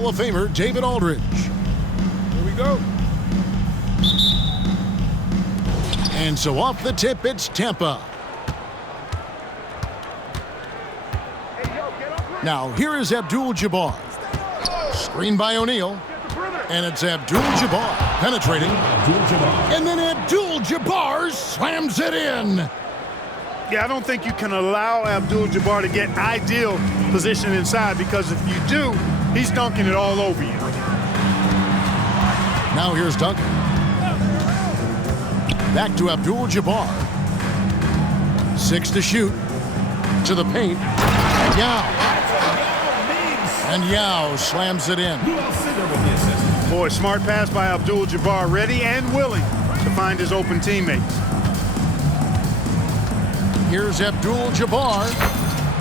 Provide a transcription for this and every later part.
Hall of Famer David Aldridge. Here we go. And so off the tip, it's Tampa. Now here is Abdul-Jabbar. Screen by O'Neal. And it's Abdul-Jabbar penetrating. And then Abdul-Jabbar slams it in. Yeah, I don't think you can allow Abdul-Jabbar to get ideal position inside, because if you do, he's dunking it all over you. Now here's Duncan. Back to Abdul-Jabbar. 6 to shoot. To the paint. And Yao. And Yao slams it in. Boy, smart pass by Abdul-Jabbar, ready and willing to find his open teammates. Here's Abdul-Jabbar.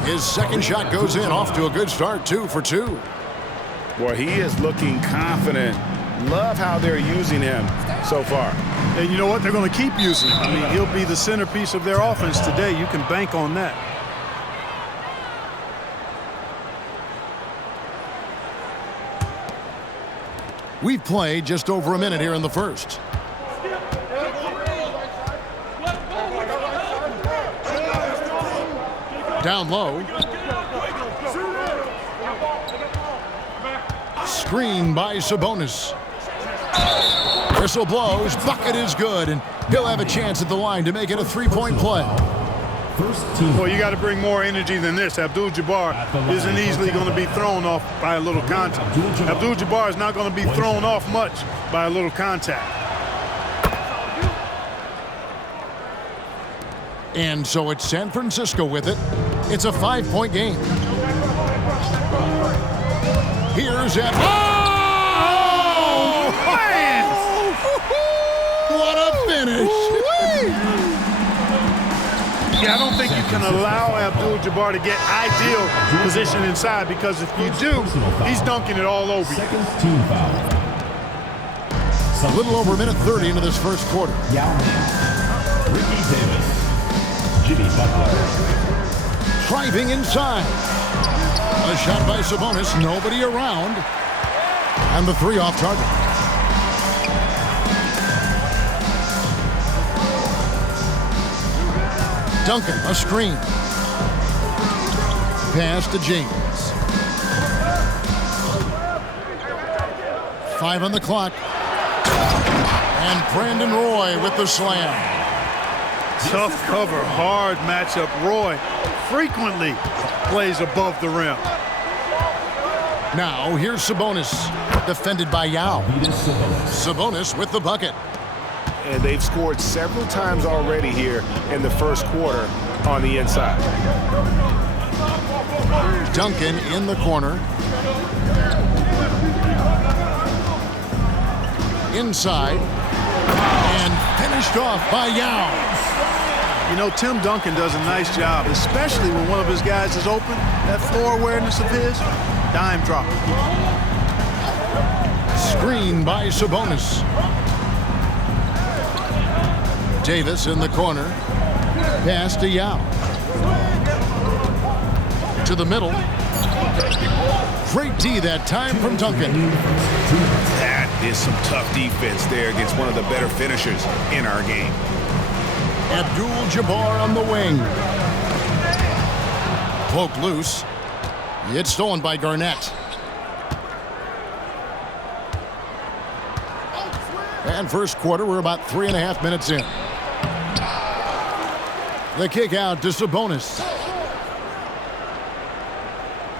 His second shot goes in, off to a good start, 2 for 2. Boy, he is looking confident. Love how they're using him so far. And you know what? They're going to keep using him. I mean, he'll be the centerpiece of their offense today. You can bank on that. We've played just over a minute here in the first. Down low. Screen by Sabonis. Whistle blows. Bucket is good, and he'll have a chance at the line to make it a three-point play. Well, you got to bring more energy than this. Abdul-Jabbar isn't easily going to be thrown off by a little contact. Abdul-Jabbar is not going to be thrown off much by a little contact. And so it's San Francisco with it. It's a 5-point game. Here's Ed. Oh, man! What a finish! Yeah, I don't think you can allow Abdul-Jabbar to get ideal position inside, because if you do, he's dunking it all over you. A little over a minute 30 into this first quarter. Ricky Davis. Jimmy Butler. Driving inside. A shot by Sabonis, nobody around. And the 3 off target. Duncan, a screen. Pass to James. 5 on the clock. And Brandon Roy with the slam. Tough cover, hard matchup. Roy frequently plays above the rim. Now here's Sabonis, defended by Yao. Sabonis with the bucket. And they've scored several times already here in the first quarter on the inside. Duncan in the corner. Inside. And finished off by Yao. You know, Tim Duncan does a nice job, especially when one of his guys is open. That floor awareness of his, dime drop. Screen by Sabonis. Davis in the corner. Pass to Yao. To the middle. Great D that time from Duncan. That is some tough defense there against one of the better finishers in our game. Abdul-Jabbar on the wing. Poke loose. It's stolen by Garnett. And first quarter, we're about 3.5 minutes in. The kick out to Sabonis.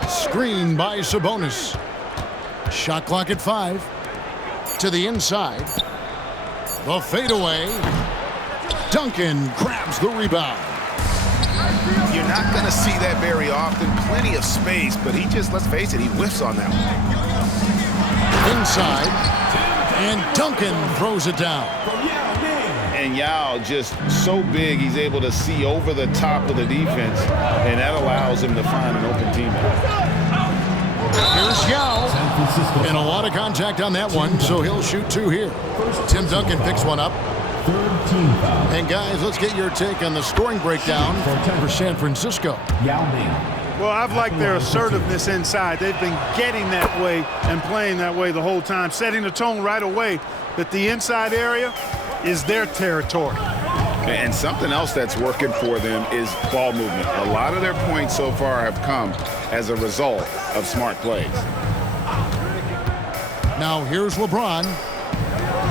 Screen by Sabonis. Shot clock at 5. To the inside. The fadeaway. Duncan grabs the rebound. You're not going to see that very often. Plenty of space, but he just, let's face it, he whiffs on that one. Inside. And Duncan throws it down. And Yao just so big, he's able to see over the top of the defense, and that allows him to find an open teammate. Here's Yao. And a lot of contact on that one, so he'll shoot 2 here. Tim Duncan picks one up. And guys, let's get your take on the scoring breakdown for San Francisco. Yao Ming. Well, I've liked their assertiveness inside. They've been getting that way and playing that way the whole time, setting the tone right away that the inside area is their territory. And something else that's working for them is ball movement. A lot of their points so far have come as a result of smart plays. Now here's LeBron.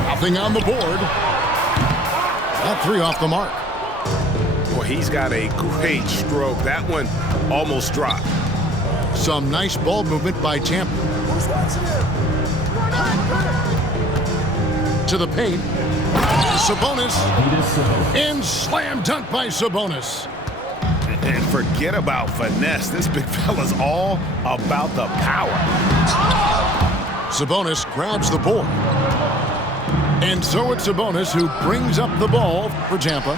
Nothing on the board. That three off the mark. Well, he's got a great stroke. That one almost dropped. Some nice ball movement by Tampa. To the paint. Sabonis. And slam dunk by Sabonis. And forget about finesse. This big fella's all about the power. Sabonis grabs the board. And so it's Sabonis who brings up the ball for Tampa.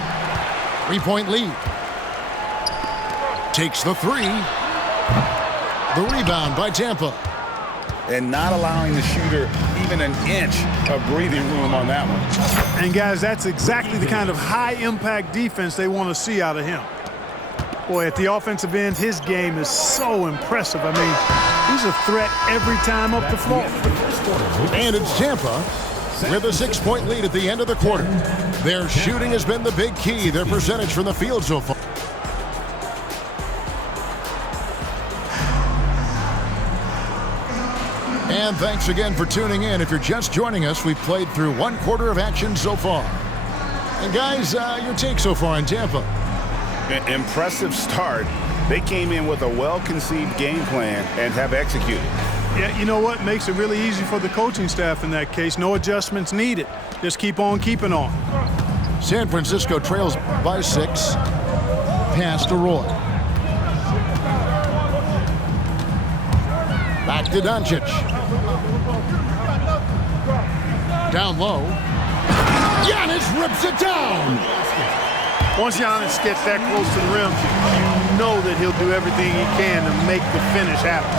3-point lead. Takes the three. The rebound by Tampa. And not allowing the shooter even an inch of breathing room on that one. And, guys, that's exactly the kind of high-impact defense they want to see out of him. Boy, at the offensive end, his game is so impressive. I mean, he's a threat every time up the floor. And it's Tampa with a 6-point lead at the end of the quarter. Their shooting has been the big key. Their percentage from the field so far. And thanks again for tuning in. If you're just joining us, we've played through 1 quarter of action so far. And guys, your take so far on Tampa? Impressive start. They came in with a well-conceived game plan and have executed. Yeah, you know what? Makes it really easy for the coaching staff in that case. No adjustments needed. Just keep on keeping on. San Francisco trails by 6. Pass to Roy. Back to Doncic. Down low. Giannis rips it down. Once Giannis gets that close to the rim, you know that he'll do everything he can to make the finish happen.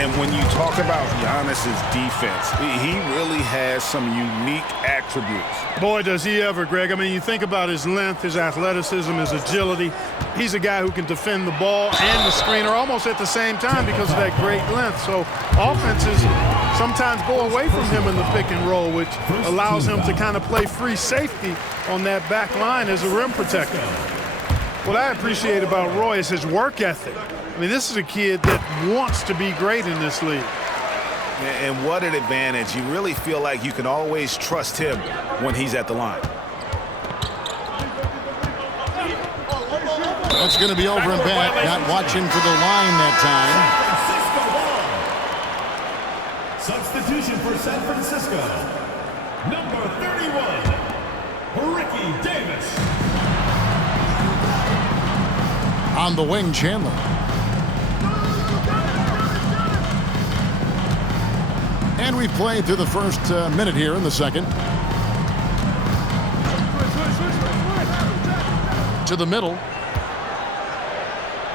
And when you talk about Giannis's defense, he really has some unique attributes. Boy, does he ever, Greg. I mean, you think about his length, his athleticism, his agility. He's a guy who can defend the ball and the screener almost at the same time because of that great length. So offenses sometimes go away from him in the pick and roll, which allows him to kind of play free safety on that back line as a rim protector. What I appreciate about Roy is his work ethic. I mean, this is a kid that wants to be great in this league. And what an advantage. You really feel like you can always trust him when he's at the line. That's going to be over and back. Not watching for the line that time. Substitution for San Francisco. Number 31, Ricky Davis. On the wing, Chandler. And we've played through the first minute here in the second. To the middle.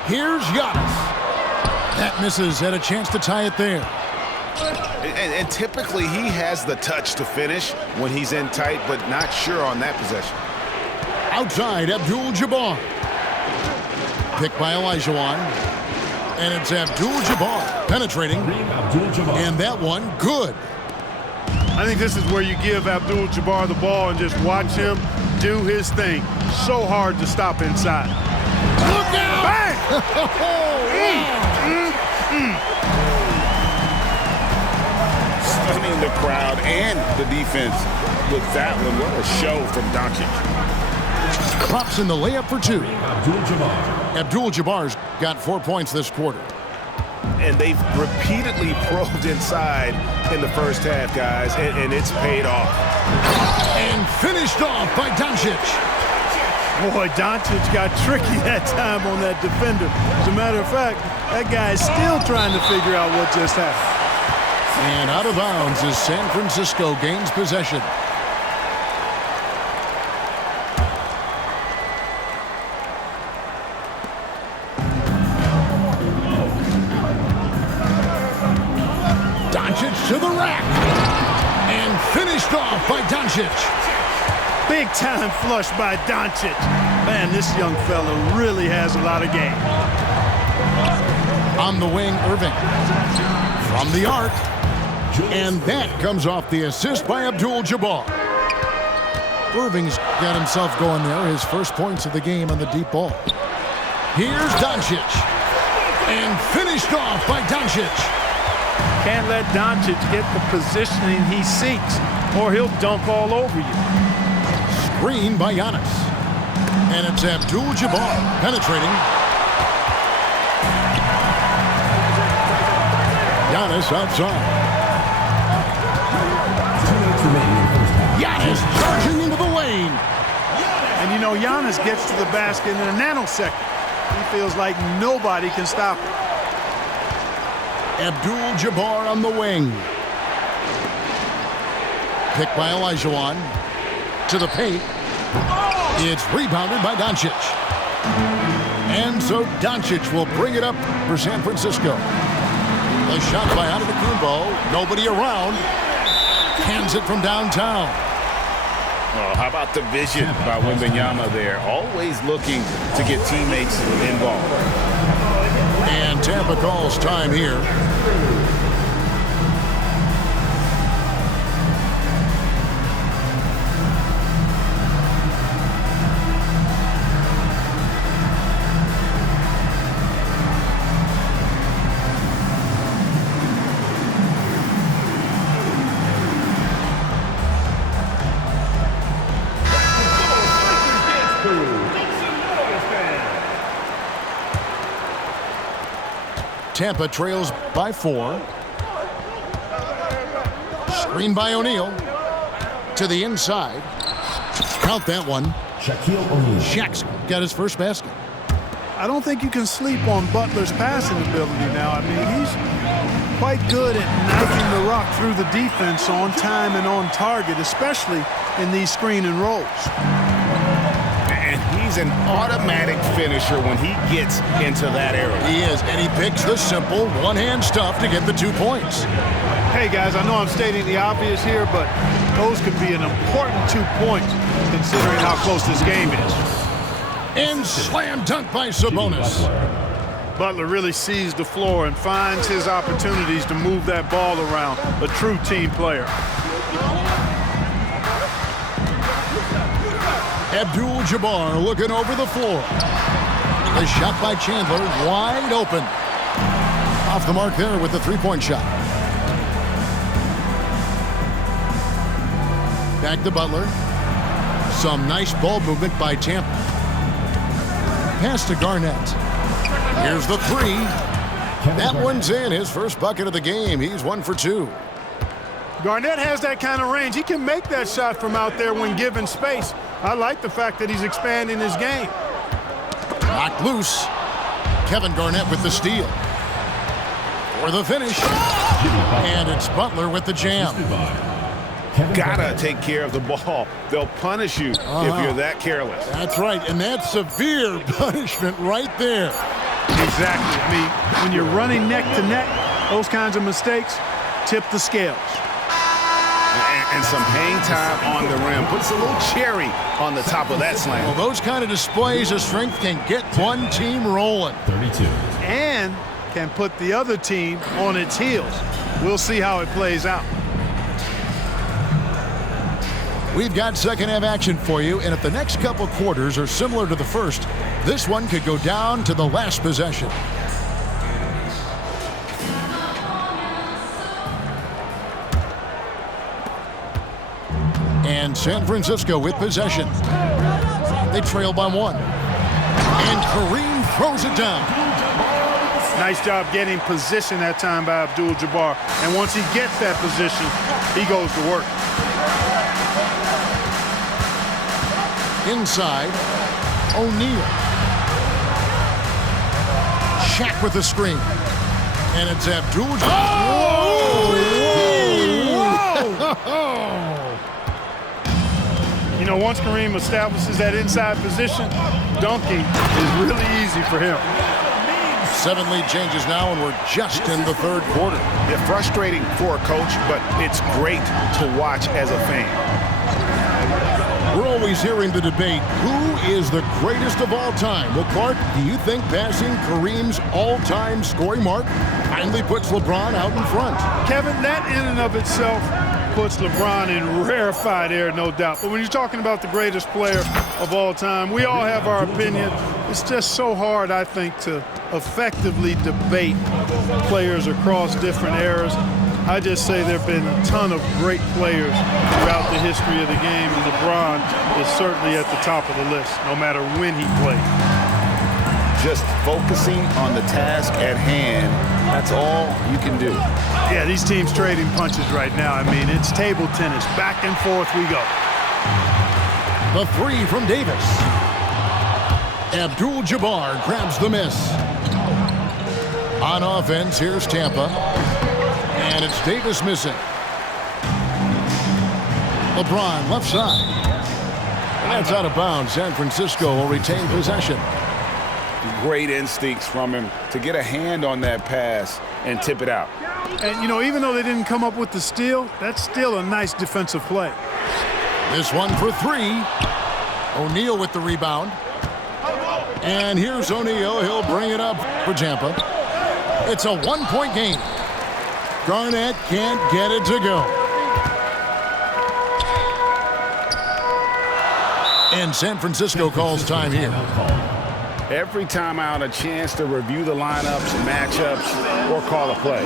Here's Giannis. That misses. Had a chance to tie it there. And typically he has the touch to finish when he's in tight, but not sure on that possession. Outside, Abdul-Jabbar. Picked by Olajuwon. And it's Abdul-Jabbar penetrating. And that one, good. I think this is where you give Abdul-Jabbar the ball and just watch him do his thing. So hard to stop inside. Look out! Bang! Stunning the crowd and the defense with that one. What a show from Doncic. Pops in the layup for 2. Abdul-Jabbar's got 4 points this quarter. And they've repeatedly probed inside in the first half, guys, and it's paid off. And finished off by Doncic. Boy, Doncic got tricky that time on that defender. As a matter of fact, that guy is still trying to figure out what just happened. And out of bounds as San Francisco gains possession. Doncic to the rack. And finished off by Doncic. Big time flush by Doncic. Man, this young fella really has a lot of game. On the wing, Irving. From the arc. And that comes off the assist by Abdul-Jabbar. Irving's got himself going there. His first points of the game on the deep ball. Here's Doncic. And finished off by Doncic. Can't let Doncic get the positioning he seeks, or he'll dunk all over you. Screen by Giannis. And it's Abdul-Jabbar penetrating. Giannis outside. Giannis charging into the lane. And you know, Giannis gets to the basket in a nanosecond. He feels like nobody can stop him. Abdul-Jabbar on the wing. Picked by Olajuwon. To the paint. It's rebounded by Doncic. And so Doncic will bring it up for San Francisco. A shot by Antetokounmpo. Nobody around. Hands it from downtown. Oh, how about the vision by Wembanyama there? Always looking to get teammates involved. And Tampa calls time here. Tampa trails by 4. Screen by O'Neal. To the inside. Count that one. Shaquille O'Neal. Shaq's got his first basket. I don't think you can sleep on Butler's passing ability now. I mean, he's quite good at knifing the rock through the defense on time and on target, especially in these screen and rolls. And he's an automatic finisher when he gets into that area. He is, and he picks the simple one-hand stuff to get the 2 points. Hey, guys, I know I'm stating the obvious here, but those could be an important 2 points considering how close this game is. And slam dunk by Sabonis. Butler really sees the floor and finds his opportunities to move that ball around. A true team player. Abdul-Jabbar looking over the floor. A shot by Chandler, wide open. Off the mark there with the three-point shot. Back to Butler. Some nice ball movement by Tampa. Pass to Garnett. Here's the three. That one's in. His first bucket of the game. He's 1 for 2. Garnett has that kind of range. He can make that shot from out there when given space. I like the fact that he's expanding his game. Knocked loose. Kevin Garnett with the steal. For the finish. And it's Butler with the jam. Gotta take care of the ball. They'll punish you if you're that careless. That's right, and that's severe punishment right there. Exactly. I mean, when you're running neck to neck, those kinds of mistakes tip the scales. And some hang time on the rim. Puts a little cherry on the top of that slam. Well, those kind of displays of strength can get one team rolling. 32. And can put the other team on its heels. We'll see how it plays out. We've got second half action for you, and if the next couple quarters are similar to the first, this one could go down to the last possession. And San Francisco with possession. They trail by 1. And Kareem throws it down. Nice job getting position that time by Abdul-Jabbar. And once he gets that position, he goes to work. Inside, O'Neal. Shaq with the screen. And it's Abdul-Jabbar. Whoa! You know, once Kareem establishes that inside position, dunking is really easy for him. 7 lead changes now, and we're just in the third quarter. It's frustrating for a coach, but it's great to watch as a fan. We're always hearing the debate, who is the greatest of all time? Well, Clark, do you think passing Kareem's all-time scoring mark finally puts LeBron out in front? Kevin, that in and of itself puts LeBron in rarefied air, no doubt. But when you're talking about the greatest player of all time, we all have our opinion. It's just so hard, I think, to effectively debate players across different eras. I just say there have been a ton of great players throughout the history of the game, and LeBron is certainly at the top of the list, no matter when he played. Just focusing on the task at hand, that's all you can do. Yeah, these teams trading punches right now. I mean, it's table tennis. Back and forth we go. The three from Davis. Abdul-Jabbar grabs the miss. On offense, here's Tampa. And it's Davis missing. LeBron left side. And that's out of bounds. San Francisco will retain possession. Great instincts from him to get a hand on that pass and tip it out. And, you know, even though they didn't come up with the steal, that's still a nice defensive play. This one for three. O'Neal with the rebound. And here's O'Neal. He'll bring it up for Tampa. It's a one-point game. Garnett can't get it to go. And San Francisco calls time here. Every time out, a chance to review the lineups, matchups, or call a play.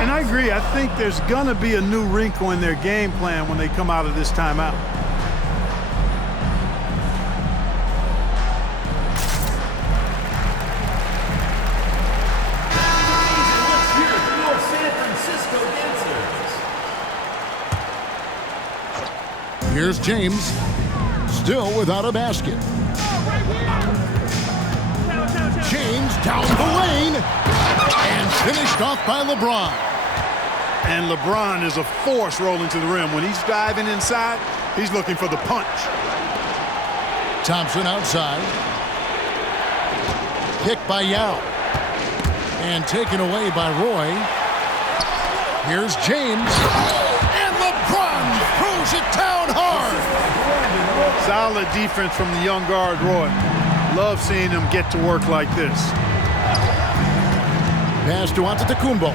And I agree. I think there's going to be a new wrinkle in their game plan when they come out of this timeout. Here's James, still without a basket. James down the lane, and finished off by LeBron. And LeBron is a force rolling to the rim. When he's diving inside, he's looking for the punch. Thompson outside. Kick by Yao. And taken away by Roy. Here's James. And LeBron throws it down hard. Solid defense from the young guard, Roy. Love seeing him get to work like this. Pass to Antetokounmpo.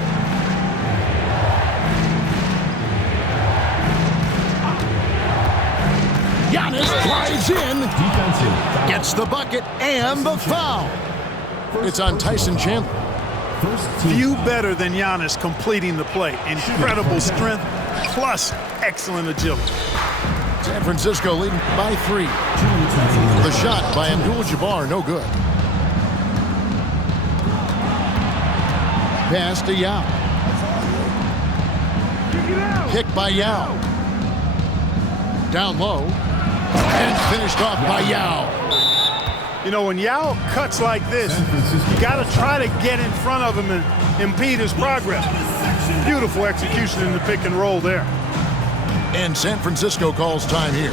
Giannis drives in, gets the bucket and the foul. It's on Tyson Chandler. Few better than Giannis completing the play. Incredible strength plus excellent agility. San Francisco leading by 3. The shot by Abdul-Jabbar, no good. Pass to Yao. Kick by Yao. Down low. And finished off by Yao. You know, when Yao cuts like this, you got to try to get in front of him and impede his progress. Beautiful execution in the pick and roll there. And San Francisco calls time here.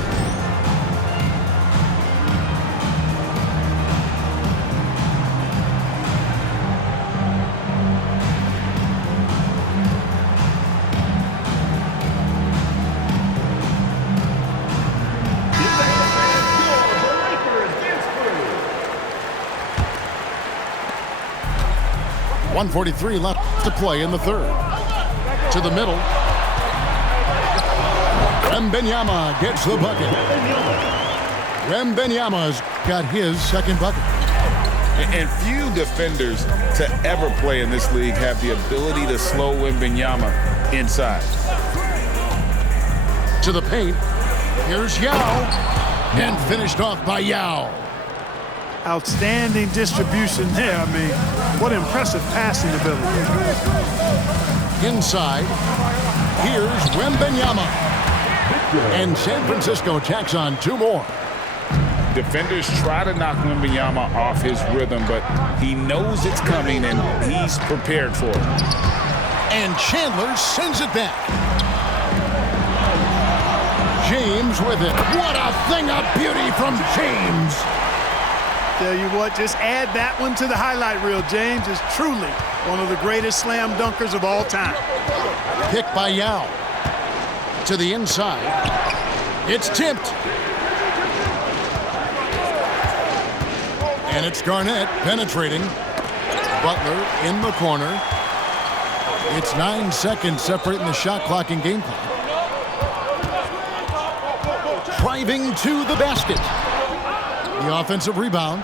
.143 left to play in the third. To the middle. Wembanyama gets the bucket. Wembanyama's got his second bucket. And few defenders to ever play in this league have the ability to slow Wembanyama inside. To the paint. Here's Yao. And finished off by Yao. Outstanding distribution there. I mean, what impressive passing ability. Inside. Here's Wembanyama. And San Francisco tacks on 2 more. Defenders try to knock Wembanyama off his rhythm, but he knows it's coming and he's prepared for it. And Chandler sends it back. James with it. What a thing of beauty from James. Tell you what, just add that one to the highlight reel. James is truly one of the greatest slam dunkers of all time. Pick by Yao. To the inside. It's tipped. And it's Garnett penetrating. Butler in the corner. It's 9 seconds separating the shot clock and game clock. Driving to the basket. The offensive rebound.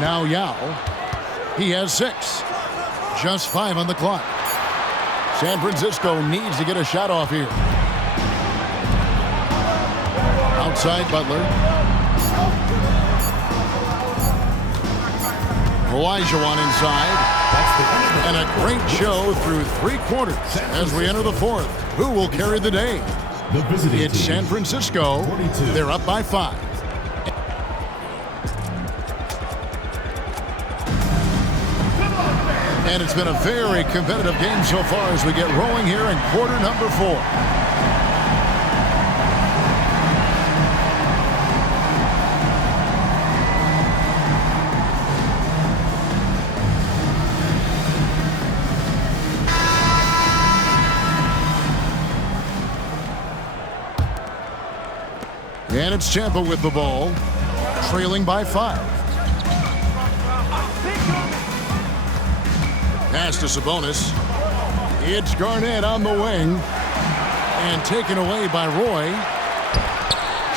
Now Yao. He has 6. Just 5 on the clock. San Francisco needs to get a shot off here. Outside Butler. Olajuwon inside. And a great show through 3 quarters as we enter the 4th. Who will carry the day? It's San Francisco. They're up by 5. And it's been a very competitive game so far as we get rolling here in quarter number 4. And it's Tampa with the ball, trailing by 5. Pass to Sabonis. It's Garnett on the wing. And taken away by Roy.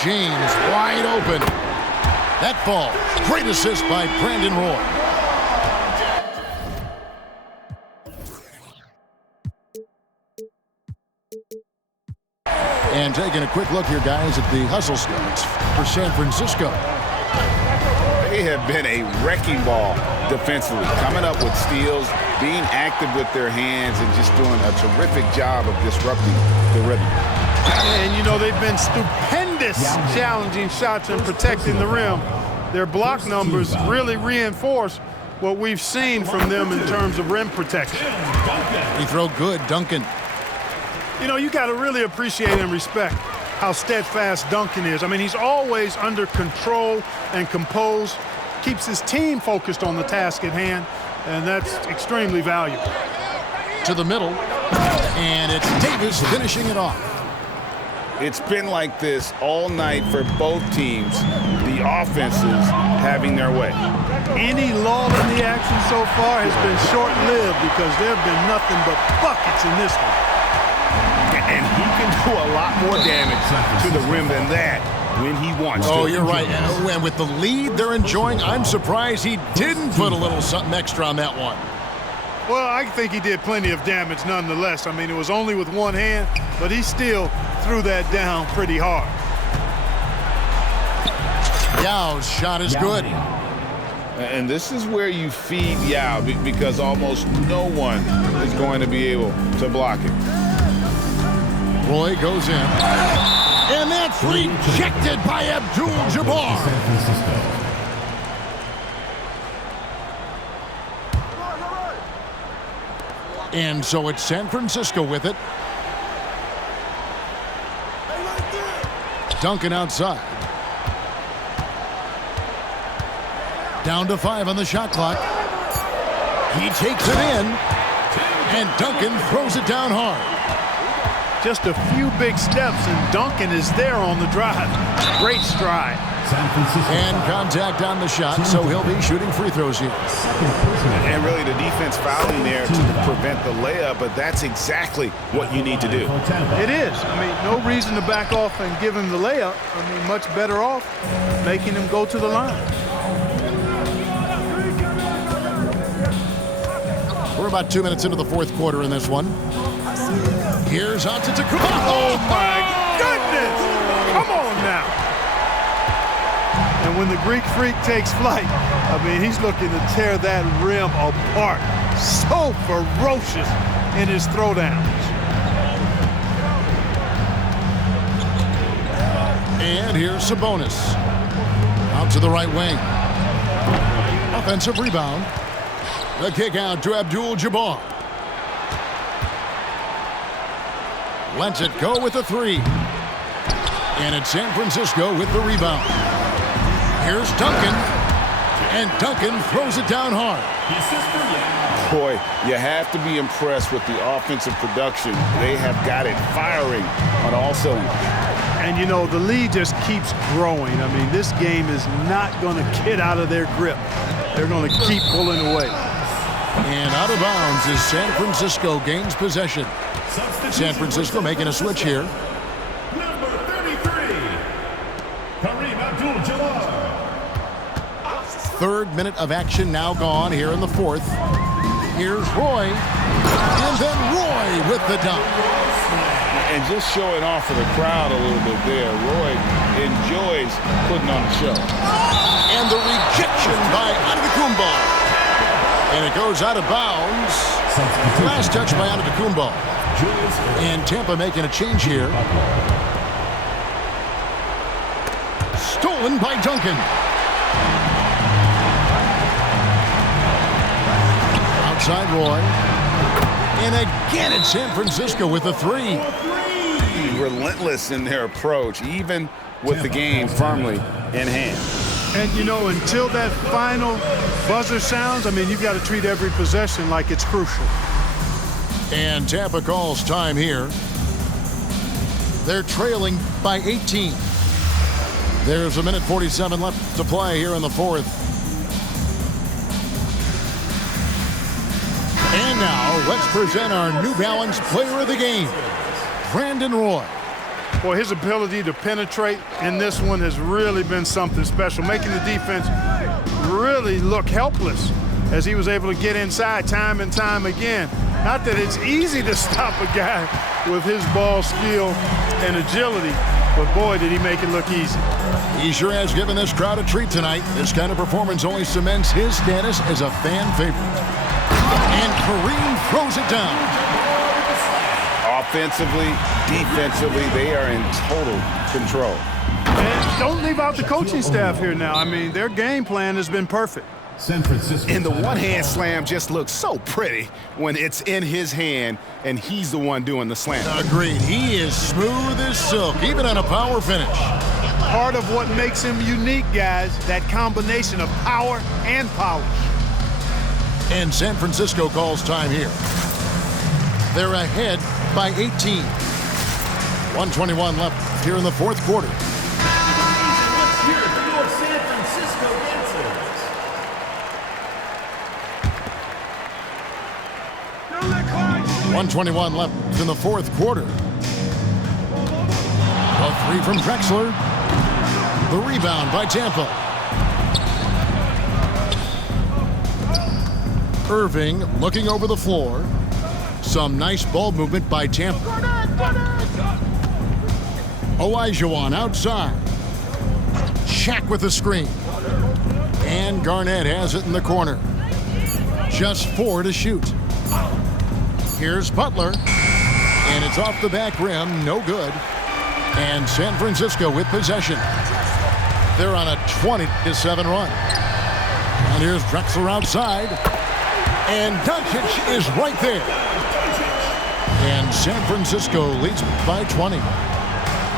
James wide open. That ball, great assist by Brandon Roy. And taking a quick look here, guys, at the hustle stats for San Francisco. They have been a wrecking ball defensively, coming up with steals, being active with their hands, and just doing a terrific job of disrupting the rhythm. And, you know, they've been stupendous challenging shots and protecting the rim. Their block numbers really reinforce what we've seen from them in terms of rim protection. He throw good, Duncan. You know, you got to really appreciate and respect how steadfast Duncan is. I mean, he's always under control and composed, keeps his team focused on the task at hand, and that's extremely valuable. To the middle, and it's Davis finishing it off. It's been like this all night for both teams, the offenses having their way. Any lull in the action so far has been short-lived because there have been nothing but buckets in this one. And he can do a lot more damage to the rim than that when he wants to. Oh, you're right. And with the lead they're enjoying, I'm surprised he didn't put a little something extra on that one. Well, I think he did plenty of damage nonetheless. I mean, it was only with one hand, but he still threw that down pretty hard. Yao's shot is good. And this is where you feed Yao because almost no one is going to be able to block him. Roy goes in. And that's rejected by Abdul-Jabbar. And so it's San Francisco with it. Duncan outside. Down to 5 on the shot clock. He takes it in. And Duncan throws it down hard. Just a few big steps, and Duncan is there on the drive. Great stride. And contact on the shot, so he'll be shooting free throws here. And really the defense fouling there to prevent the layup, but that's exactly what you need to do. It is. I mean, no reason to back off and give him the layup. I mean, much better off making him go to the line. We're about 2 minutes into the 4th quarter in this one. Here's Antetokounmpo. Oh, my goodness! Come on now. And when the Greek Freak takes flight, I mean, he's looking to tear that rim apart. So ferocious in his throwdowns. And here's Sabonis. Out to the right wing. Offensive rebound. The kick out to Abdul-Jabbar. Lets it go with a 3. And it's San Francisco with the rebound. Here's Duncan. And Duncan throws it down hard. Boy, you have to be impressed with the offensive production. They have got it firing on all cylinders. And, you know, the lead just keeps growing. I mean, this game is not going to get out of their grip. They're going to keep pulling away. And out of bounds as San Francisco gains possession. San Francisco making a switch here. Number 33, Kareem Abdul-Jabbar. Third minute of action now gone here in the fourth. Here's Roy. And then Roy with the dunk. And just showing off for the crowd a little bit there. Roy enjoys putting on a show. And the rejection by Antetokounmpo. And it goes out of bounds. Last touch by Antetokounmpo. And Tampa making a change here. Stolen by Duncan. Outside Roy. And again it's San Francisco with a three. Relentless in their approach, even with the game firmly in hand. And, you know, until that final buzzer sounds, I mean, you've got to treat every possession like it's crucial. And Tampa calls time here. They're trailing by 18. There's a minute 47 left to play here in the fourth. And now let's present our New Balance Player of the Game, Brandon Roy. Boy, his ability to penetrate in this one has really been something special, making the defense really look helpless as he was able to get inside time and time again. Not that it's easy to stop a guy with his ball skill and agility, but boy, did he make it look easy. He sure has given this crowd a treat tonight. This kind of performance only cements his status as a fan favorite. And Kareem throws it down. Offensively, defensively, they are in total control. And don't leave out the coaching staff here now. I mean, their game plan has been perfect. San Francisco. And the one-hand slam just looks so pretty when it's in his hand and he's the one doing the slam. Agreed. He is smooth as silk, even on a power finish. Part of what makes him unique, guys, that combination of power and polish. And San Francisco calls time here. They're ahead by 18. 1:21 left here in the fourth quarter. Let's hear it for your San Francisco dancers. 1:21 left in the fourth quarter. A three from Drexler. The rebound by Tampa. Irving looking over the floor. Some nice ball movement by Tampa. Olajuwon outside. Shaq with the screen. And Garnett has it in the corner. Just 4 to shoot. Here's Butler. And it's off the back rim. No good. And San Francisco with possession. They're on a 20-7 run. And here's Drexler outside. And Doncic is right there. And San Francisco leads by 20.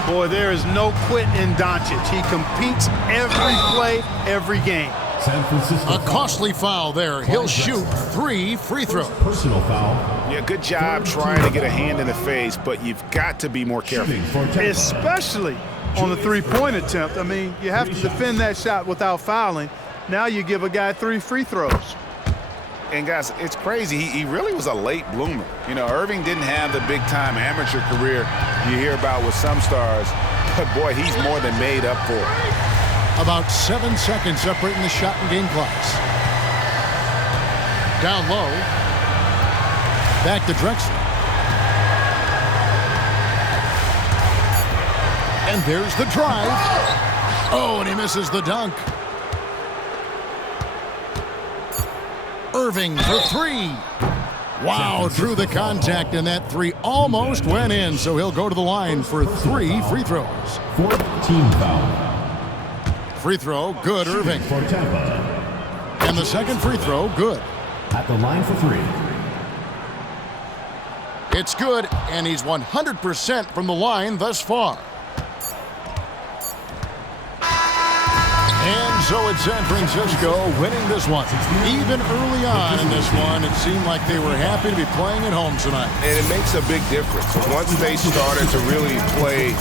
Boy, there is no quit in Doncic. He competes every play, every game. San Francisco. A costly foul there. He'll shoot 3 free throws. Personal foul. Yeah, good job trying to get a hand in the face, but you've got to be more careful. Especially on the three-point attempt. I mean, you have to defend that shot without fouling. Now you give a guy 3 free throws. And guys, it's crazy. He really was a late bloomer. You know, Irving didn't have the big-time amateur career you hear about with some stars, but boy, he's more than made up for it. About 7 seconds separating the shot and game clocks. Down low. Back to Drexler. And there's the drive. Oh, and he misses the dunk. Irving for 3. Wow, drew the contact, and that 3 almost went in, so he'll go to the line for 3 free throws. 14 foul. Free throw, good, Irving. For Tampa. And the second free throw, good. At the line for 3. It's good, and he's 100% from the line thus far. And so it's San Francisco winning this one. Even early on in this one, it seemed like they were happy to be playing at home tonight. And it makes a big difference. Once they started to really play